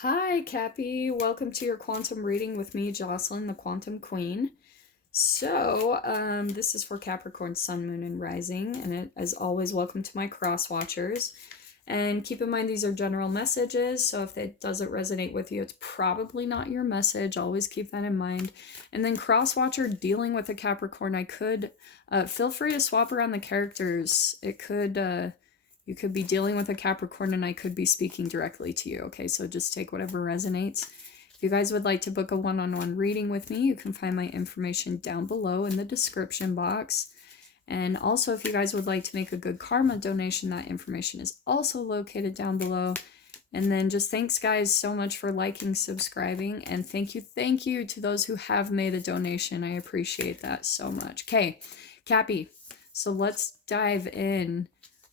Hi, Cappy. Welcome to your quantum reading with me, Jocelyn, the Quantum Queen. This is for Capricorn, Sun, Moon, and Rising, and as always, welcome to my cross watchers. And keep in mind, these are general messages, so if it doesn't resonate with you, it's probably not your message. Always keep that in mind. And then cross watcher dealing with a Capricorn, I could feel free to swap around the characters. It could you could be dealing with a Capricorn and I could be speaking directly to you. Okay, so just take whatever resonates. If you guys would like to book a one-on-one reading with me, you can find my information down below in the description box. And also, if you guys would like to make a good karma donation, that information is also located down below. And then just thanks, guys, so much for liking, subscribing, and thank you to those who have made a donation. I appreciate that so much. Okay, Cappy, so let's dive in.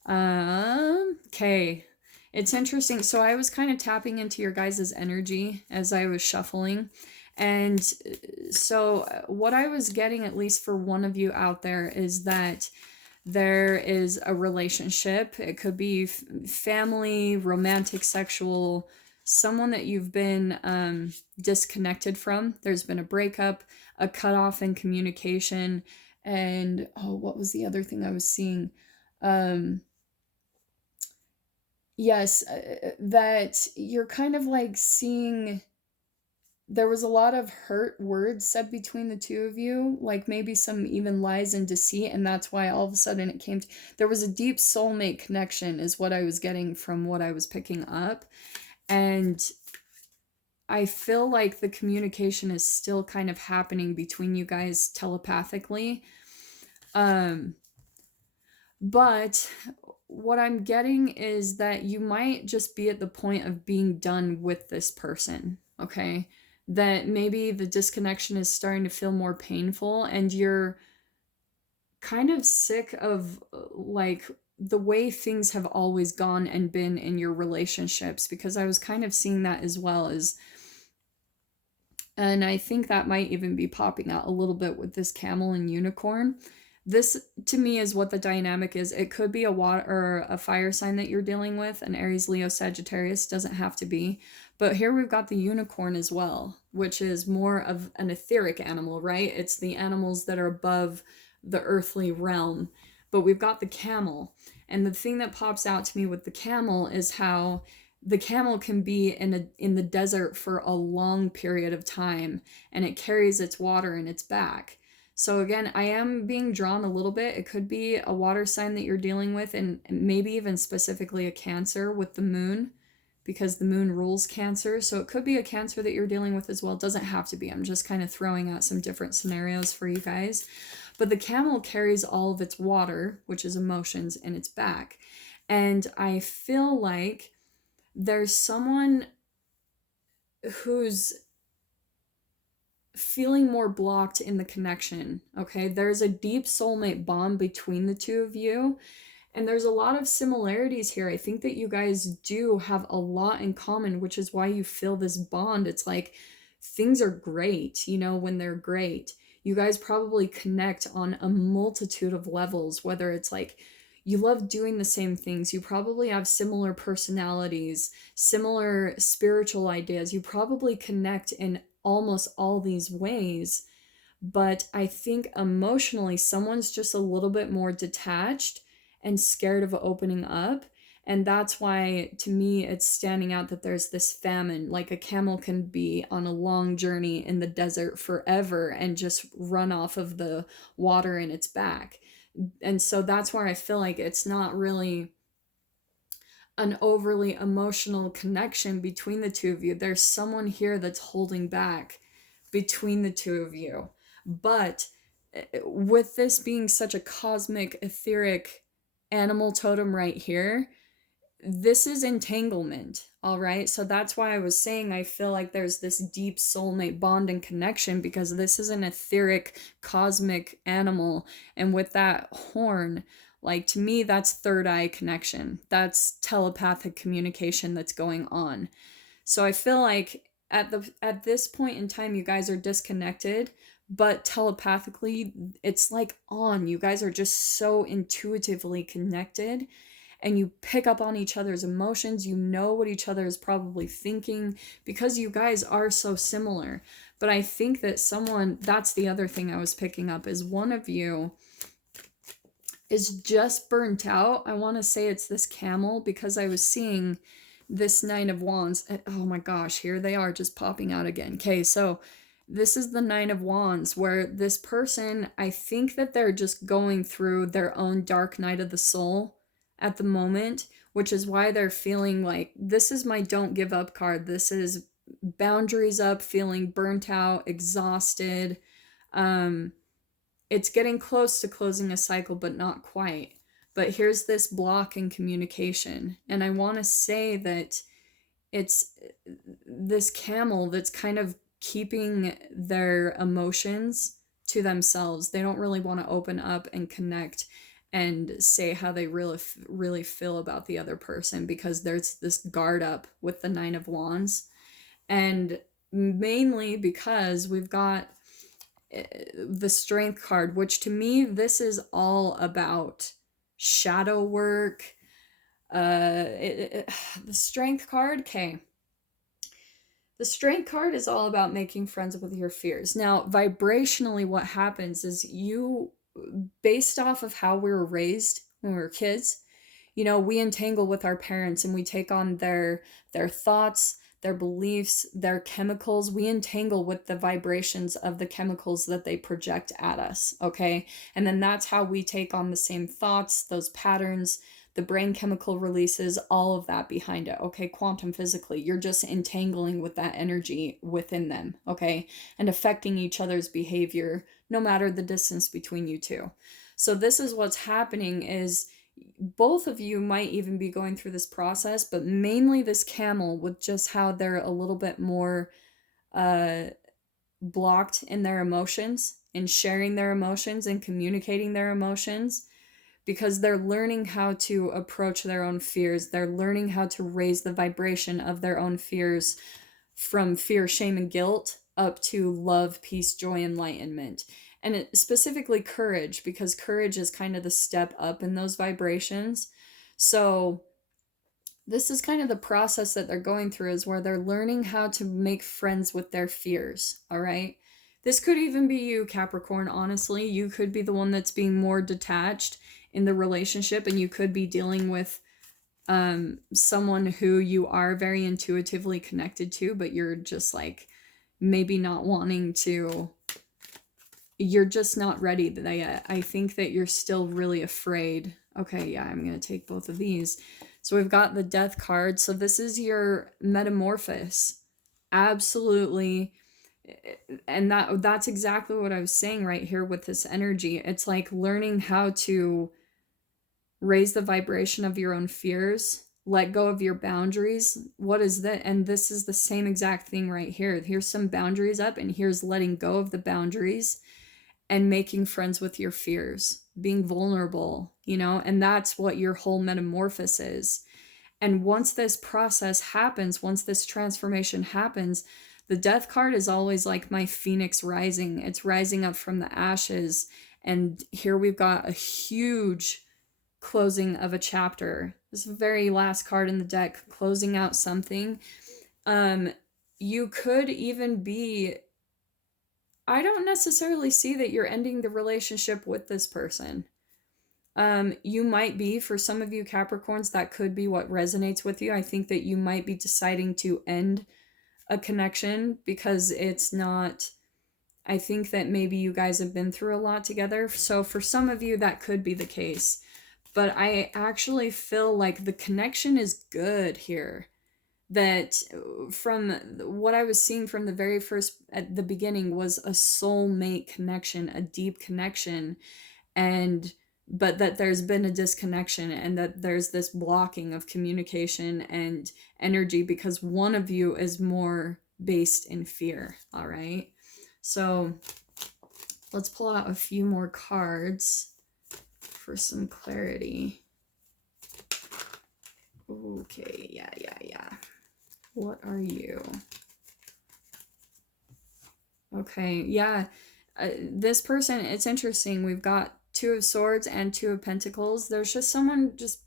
Okay. It's interesting. So I was kind of tapping into your guys' energy as I was shuffling. And so what I was getting, at least for one of you out there, is that there is a relationship. It could be family, romantic, sexual, someone that you've been disconnected from. There's been a breakup, a cutoff in communication. And, oh, what was the other thing I was seeing? Yes, that you're kind of like seeing there was a lot of hurt words said between the two of you, like maybe some even lies and deceit, and that's why all of a sudden it came to, there was a deep soulmate connection is what I was getting from what I was picking up. And I feel like the communication is still kind of happening between you guys telepathically. But what I'm getting is that you might just be at the point of being done with this person, okay? That maybe the disconnection is starting to feel more painful and you're kind of sick of like the way things have always gone and been in your relationships, because I was kind of seeing that as well as, and I think that might even be popping out a little bit with this camel and unicorn. This to me is what the dynamic is. It could be a water or a fire sign that you're dealing with, an Aries, Leo, Sagittarius, doesn't have to be. But here we've got the unicorn as well, which is more of an etheric animal, right? It's the animals that are above the earthly realm. But we've got the camel. And the thing that pops out to me with the camel is how the camel can be in the desert for a long period of time, and it carries its water in its back. So again, I am being drawn a little bit. It could be a water sign that you're dealing with, and maybe even specifically a Cancer with the moon, because the moon rules Cancer. So it could be a Cancer that you're dealing with as well. It doesn't have to be. I'm just kind of throwing out some different scenarios for you guys. But the camel carries all of its water, which is emotions, in its back. And I feel like there's someone who's feeling more blocked in the connection, okay? There's a deep soulmate bond between the two of you, and there's a lot of similarities here. I think that you guys do have a lot in common, which is why you feel this bond. It's like things are great, you know, when they're great. You guys probably connect on a multitude of levels, whether it's like you love doing the same things. You probably have similar personalities, similar spiritual ideas. You probably connect in almost all these ways. But I think emotionally, someone's just a little bit more detached and scared of opening up. And that's why, to me, it's standing out that there's this famine. Like a camel can be on a long journey in the desert forever and just run off of the water in its back. And so that's where I feel like it's not really an overly emotional connection between the two of you. There's someone here that's holding back between the two of you. But with this being such a cosmic, etheric animal totem right here, this is entanglement, all right? So that's why I was saying I feel like there's this deep soulmate bond and connection, because this is an etheric, cosmic animal. And with that horn, like to me, that's third eye connection. That's telepathic communication that's going on. So I feel like at this point in time, you guys are disconnected, but telepathically, it's like on. You guys are just so intuitively connected. and you pick up on each other's emotions. You know what each other is probably thinking because you guys are so similar. But I think that that's the other thing I was picking up, is one of you is just burnt out. I want to say it's this camel, because I was seeing this Nine of Wands. Oh my gosh, here they are just popping out again. Okay, so this is the Nine of Wands, where this person, I think that they're just going through their own dark night of the soul at the moment, which is why they're feeling like, this is my don't give up card. This is boundaries up, feeling burnt out, exhausted. It's getting close to closing a cycle, but not quite. But here's this block in communication. And I want to say that it's this camel that's kind of keeping their emotions to themselves. They don't really want to open up and connect and say how they really feel about the other person, because there's this guard up with the Nine of Wands. And mainly because we've got the Strength card, which to me, this is all about shadow work. The Strength card, okay. The Strength card is all about making friends with your fears. Now, vibrationally, what happens is you, based off of how we were raised when we were kids, you know, we entangle with our parents and we take on their thoughts, their beliefs, their chemicals. We entangle with the vibrations of the chemicals that they project at us, okay? And then that's how we take on the same thoughts, those patterns, the brain chemical releases, all of that behind it, okay? Quantum physically, you're just entangling with that energy within them, okay? And affecting each other's behavior, no matter the distance between you two. So this is what's happening, is both of you might even be going through this process, but mainly this camel, with just how they're a little bit more blocked in their emotions and sharing their emotions and communicating their emotions, because they're learning how to approach their own fears. They're learning how to raise the vibration of their own fears from fear, shame, and guilt up to love, peace, joy, enlightenment. And specifically courage, because courage is kind of the step up in those vibrations. So this is kind of the process that they're going through, is where they're learning how to make friends with their fears, all right? This could even be you, Capricorn, honestly. You could be the one that's being more detached in the relationship, and you could be dealing with someone who you are very intuitively connected to, but you're just like maybe not wanting to, you're just not ready yet. I think that you're still really afraid. Okay, yeah, I'm going to take both of these. So we've got the Death card. So this is your metamorphosis. Absolutely. And that's exactly what I was saying right here with this energy. It's like learning how to raise the vibration of your own fears, let go of your boundaries. What is that? And this is the same exact thing right here. Here's some boundaries up, and here's letting go of the boundaries and making friends with your fears, being vulnerable, you know, and that's what your whole metamorphosis is. And once this process happens, once this transformation happens, the Death card is always like my phoenix rising. It's rising up from the ashes. And here we've got a huge closing of a chapter. This is the very last card in the deck, closing out something. You could even be, I don't necessarily see that you're ending the relationship with this person. You might be, for some of you Capricorns, that could be what resonates with you. I think that you might be deciding to end a connection because it's not, I think that maybe you guys have been through a lot together. So for some of you, that could be the case. But I actually feel like the connection is good here. That from what I was seeing from the very first, at the beginning, was a soulmate connection, a deep connection. But that there's been a disconnection, and that there's this blocking of communication and energy because one of you is more based in fear. All right. So let's pull out a few more cards for some clarity. Okay. Yeah. What are you? Okay. Yeah. This person, it's interesting. We've got Two of Swords and Two of Pentacles. There's just someone just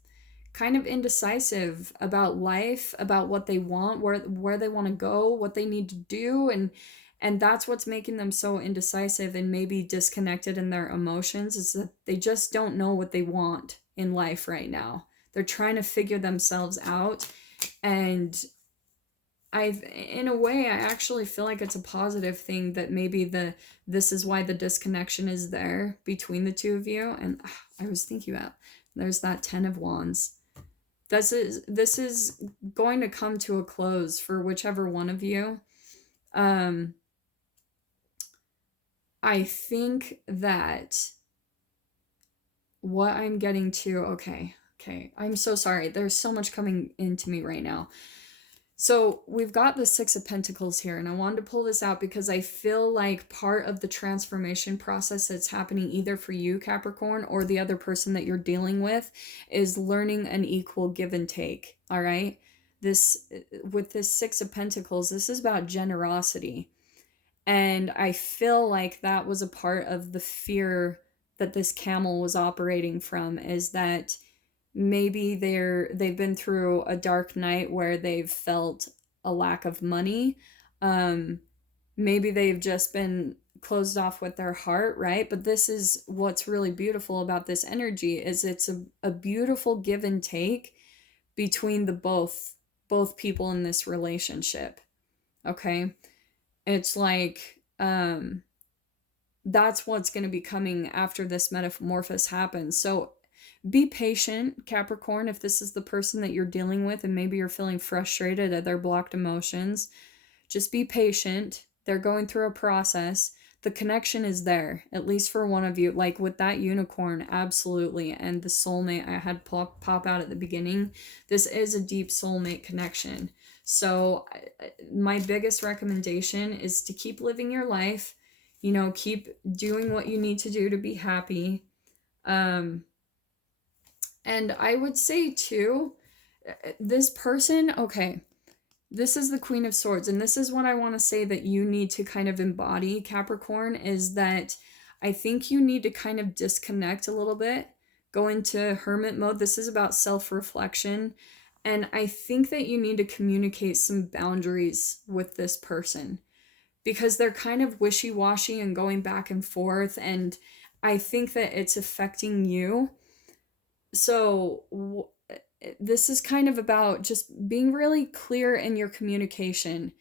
kind of indecisive about life, about what they want, where they want to go, what they need to do, and that's what's making them so indecisive and maybe disconnected in their emotions, is that they just don't know what they want in life right now. They're trying to figure themselves out. And in a way, I actually feel like it's a positive thing that maybe this is why the disconnection is there between the two of you. And I was thinking about, there's that 10 of Wands. This is going to come to a close for whichever one of you. I think that what I'm getting to, okay, I'm so sorry. There's so much coming into me right now. So we've got the 6 of Pentacles here, and I wanted to pull this out because I feel like part of the transformation process that's happening either for you, Capricorn, or the other person that you're dealing with is learning an equal give and take, all right? With this 6 of Pentacles, this is about generosity. And I feel like that was a part of the fear that this camel was operating from, is that maybe they've been through a dark night where they've felt a lack of money. Maybe they've just been closed off with their heart, right? But this is what's really beautiful about this energy, is it's a beautiful give and take between the both people in this relationship. Okay? It's like, that's what's going to be coming after this metamorphosis happens. So be patient, Capricorn, if this is the person that you're dealing with and maybe you're feeling frustrated at their blocked emotions. Just be patient. They're going through a process. The connection is there, at least for one of you. Like with that unicorn, absolutely. And the soulmate I had pop out at the beginning. This is a deep soulmate connection. So my biggest recommendation is to keep living your life, keep doing what you need to do to be happy. And I would say too, this person, okay, this is the Queen of Swords, and this is what I want to say that you need to kind of embody, Capricorn, is that I think you need to kind of disconnect a little bit, go into hermit mode. This is about self-reflection. And I think that you need to communicate some boundaries with this person because they're kind of wishy-washy and going back and forth. And I think that it's affecting you. So this is kind of about just being really clear in your communication.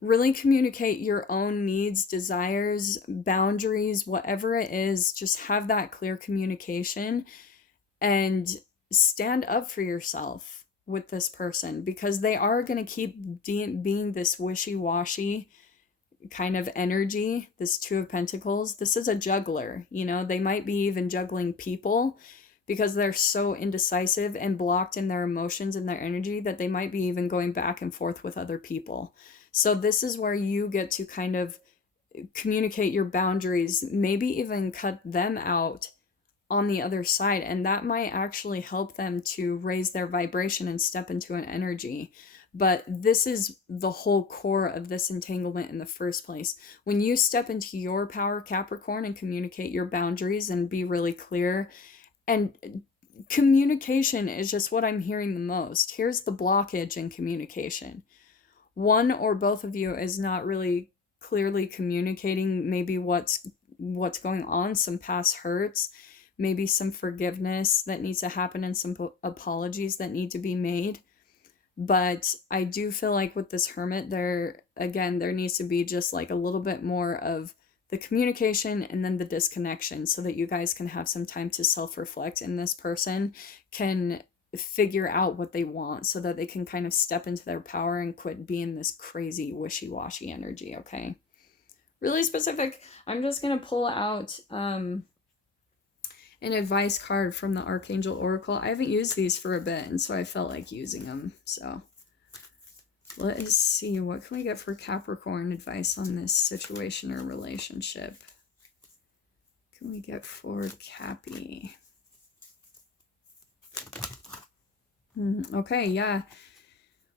Really communicate your own needs, desires, boundaries, whatever it is. Just have that clear communication and stand up for yourself with this person, because they are going to keep being this wishy-washy kind of energy. This 2 of Pentacles, this is a juggler, they might be even juggling people because they're so indecisive and blocked in their emotions and their energy that they might be even going back and forth with other people. So this is where you get to kind of communicate your boundaries, maybe even cut them out on the other side, and that might actually help them to raise their vibration and step into an energy. But this is the whole core of this entanglement in the first place. When you step into your power, Capricorn, and communicate your boundaries and be really clear, and communication is just what I'm hearing the most. Here's the blockage in communication. One or both of you is not really clearly communicating maybe what's going on, some past hurts, maybe some forgiveness that needs to happen and some apologies that need to be made. But I do feel like with this hermit, there needs to be just like a little bit more of the communication and then the disconnection so that you guys can have some time to self-reflect and this person can figure out what they want so that they can kind of step into their power and quit being this crazy wishy-washy energy, okay? Really specific. I'm just going to pull out an advice card from the Archangel Oracle. I haven't used these for a bit, and so I felt like using them. So let's see, what can we get for Capricorn advice on this situation or relationship? What can we get for Cappy? Okay, yeah.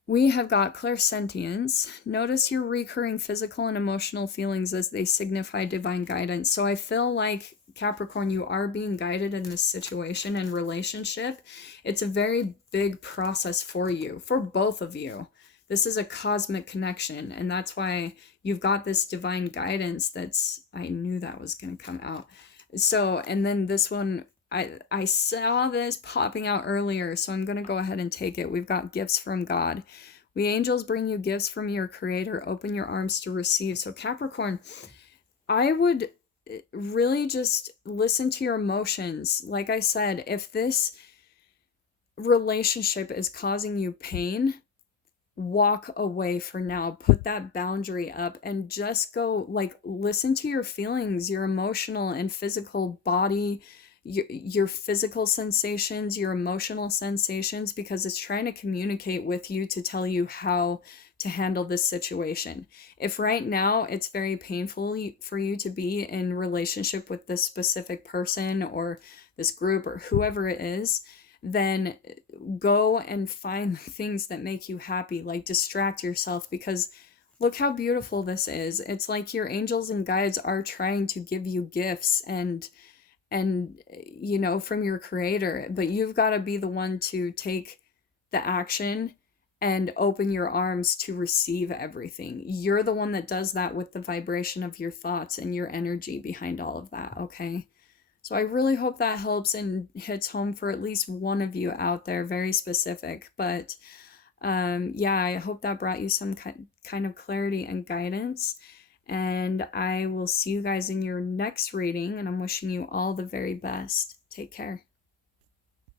We have got clairsentience. Notice your recurring physical and emotional feelings as they signify divine guidance. So I feel like Capricorn, you are being guided in this situation and relationship. It's a very big process for you, for both of you. This is a cosmic connection, and that's why you've got this divine guidance. I knew that was going to come out. So, and then this one, I saw this popping out earlier, so I'm going to go ahead and take it. We've got gifts from God. We angels bring you gifts from your creator. Open your arms to receive. So Capricorn, I would really just listen to your emotions. Like I said, if this relationship is causing you pain, walk away for now. Put that boundary up and just go, like, listen to your feelings, your emotional and physical body, your physical sensations, your emotional sensations, because it's trying to communicate with you to tell you how to handle this situation. If right now it's very painful for you to be in relationship with this specific person or this group or whoever it is, then go and find things that make you happy, like distract yourself, because look how beautiful this is. It's like your angels and guides are trying to give you gifts and you know, from your creator, but you've got to be the one to take the action and open your arms to receive everything. You're the one that does that with the vibration of your thoughts and your energy behind all of that, okay? So I really hope that helps and hits home for at least one of you out there, very specific. But yeah, I hope that brought you some kind of clarity and guidance. And I will see you guys in your next reading, and I'm wishing you all the very best. Take care.